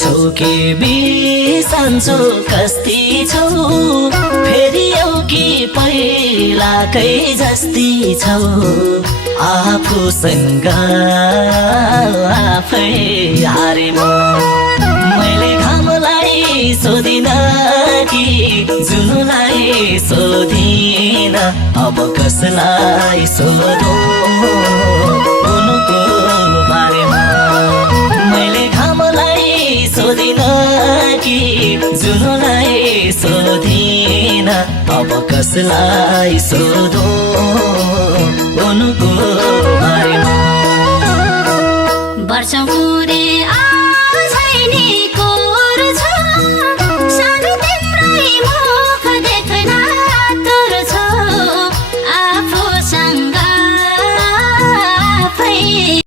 छौ कि बिसन्चो कस्ती छौ फेरि आऊ कि पहिलाकै जस्ती छौ आफूसँग आफै हारे म मैले घामलाई सोधिन कि जुनुलाई सोधिन अब कसलाई सोधौँ उनको बारेमा मैले घामलाई सोधिन कि जुनुलाई सोधिन अब कसलाई सोधौँ